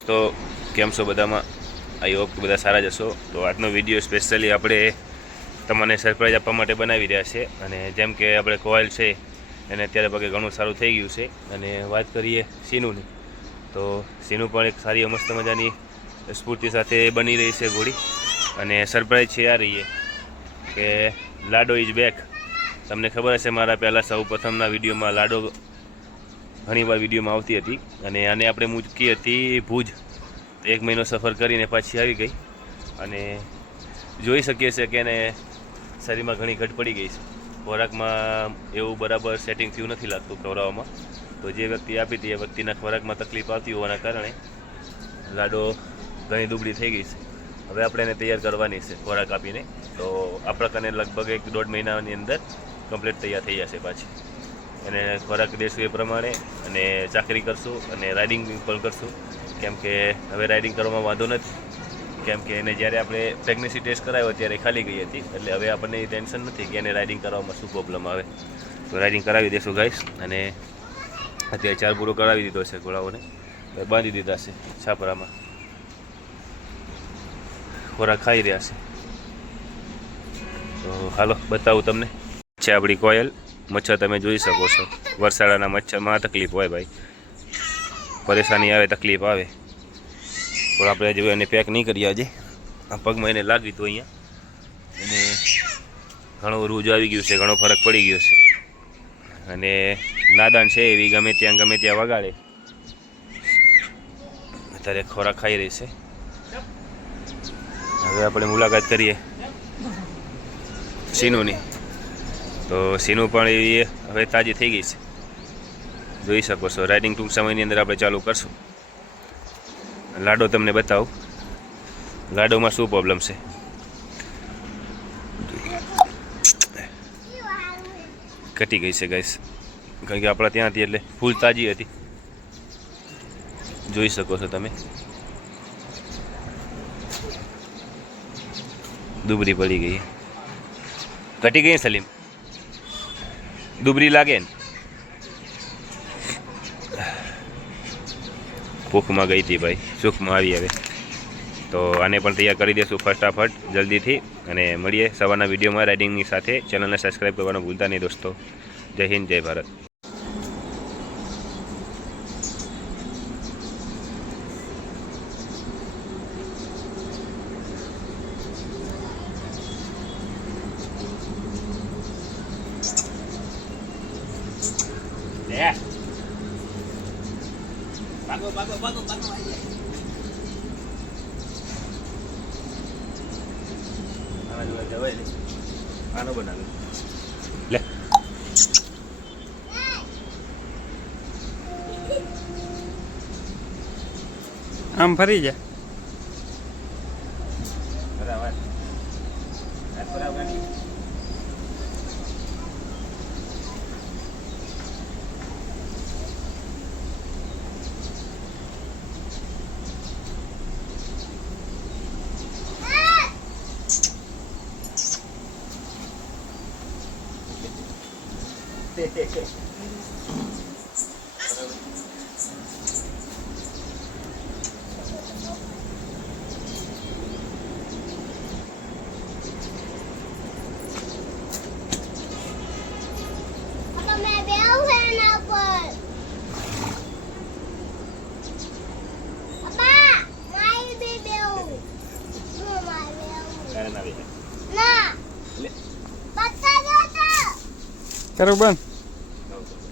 તો કેમ છો બધામાં? આઈ હોપ કે બધા સારા જ હશો. તો આજનો વિડીયો સ્પેશિયલી આપણે તમને સરપ્રાઈઝ આપવા માટે બનાવી રહ્યા છે. અને જેમ કે આપણે કોયલ છે એને અત્યારે પગે ઘણું સારું થઈ ગયું છે. અને વાત કરીએ સીનુની, તો સીનું પણ એક સારી મસ્ત મજાની સ્ફૂર્તિ સાથે બની રહી છે ઘોડી. અને સરપ્રાઈઝ છે આ રહીએ કે લાડો ઇઝ બેક. તમને ખબર હશે મારા પહેલાં સૌ પ્રથમના વિડીયોમાં લાડો ઘણીવાર વિડીયોમાં આવતી હતી. અને આને આપણે મૂકી હતી ભુજ, 1 મહિનો સફર કરીને પાછી આવી ગઈ. અને જોઈ શકીએ છીએ કે એને શરીરમાં ઘણી ઘટ પડી ગઈ છે. ખોરાકમાં એવું બરાબર સેટિંગ થયું નથી લાગતું ખવડાવવામાં. તો જે વ્યક્તિ આપી હતી એ વ્યક્તિના ખોરાકમાં તકલીફ આવતી હોવાના કારણે લાડો ઘણી દુબળી થઈ ગઈ છે. હવે આપણે એને તૈયાર કરવાની છે ખોરાક આપીને. તો આપણા કને લગભગ 1-1.5 મહિનાની અંદર કમ્પ્લીટ તૈયાર થઈ જશે પાછી. એને ખોરાક દેશું એ પ્રમાણે અને ચાકરી કરશું અને રાઇડિંગ પણ કરશું. કેમ કે હવે રાઇડિંગ કરવામાં વાંધો નથી, કેમ કે એને જ્યારે આપણે પ્રેગ્નન્સી ટેસ્ટ કરાવ્યો ત્યારે ખાલી ગઈ હતી. એટલે હવે આપણને એ ટેન્શન નથી કે એને રાઇડિંગ કરવામાં શું પ્રોબ્લેમ આવે. તો રાઇડિંગ કરાવી દઈશું ગાઈસ. અને અત્યારે ચાર પૂરો કરાવી દીધો છે ઘોડાઓને, બાંધી દીધા છે છાપરામાં, ખોરાક ખાઈ રહ્યા છે. તો હાલો બતાવું તમને. છે આપણી કોયલ. મચ્છર તમે જોઈ શકો છો. વરસાડાના મચ્છરમાં તકલીફ હોય ભાઈ, પરેશાની આવે, તકલીફ આવે. પણ આપણે હજુ એને પેક નહીં કરીએ. આજે આ પગમાં એને લાગ્યું હતું અહીંયા, એને ઘણું રૂજ આવી ગયું છે, ઘણો ફરક પડી ગયો છે. અને નાદાન છે એવી ગમે ત્યાં વગાડે. અત્યારે ખોરાક ખાઈ રહી છે. હવે આપણે મુલાકાત કરીએ સીનુની. તો સીનું પણ એવી હવે તાજી થઈ ગઈ છે, જોઈ શકો છો. રાઇડિંગ ટૂંક સમયની અંદર આપણે ચાલુ કરશું. લાડો તમને બતાવું, લાડોમાં શું પ્રોબ્લેમ છે. ઘટી ગઈ છે ગાઈસ, કારણ કે આપણા ત્યાં હતી એટલે ફૂલ તાજી હતી. જોઈ શકો છો તમે, દુબળી પડી ગઈ. ઘટી ગઈ સલીમ, દુબળી લાગે ને. ભૂખમાં ગઈ હતી ભાઈ, સુખમાં આવી. હવે તો આને પણ તૈયાર કરી દઈશું ફટાફટ જલ્દીથી. અને મળીએ સવારના વિડીયોમાં રાઇડિંગની સાથે. ચેનલને સબસ્ક્રાઈબ કરવાનું ભૂલતા નહીં દોસ્તો. જય હિન્દ, જય ભારત. ભાગો ભાગો ભાગો ભાગો, આવી જાય. આના જોડે જવાય ને, આનો બનાવે લે. આમ ફરી જા. બરાબર બરાબર. કરું બંધ.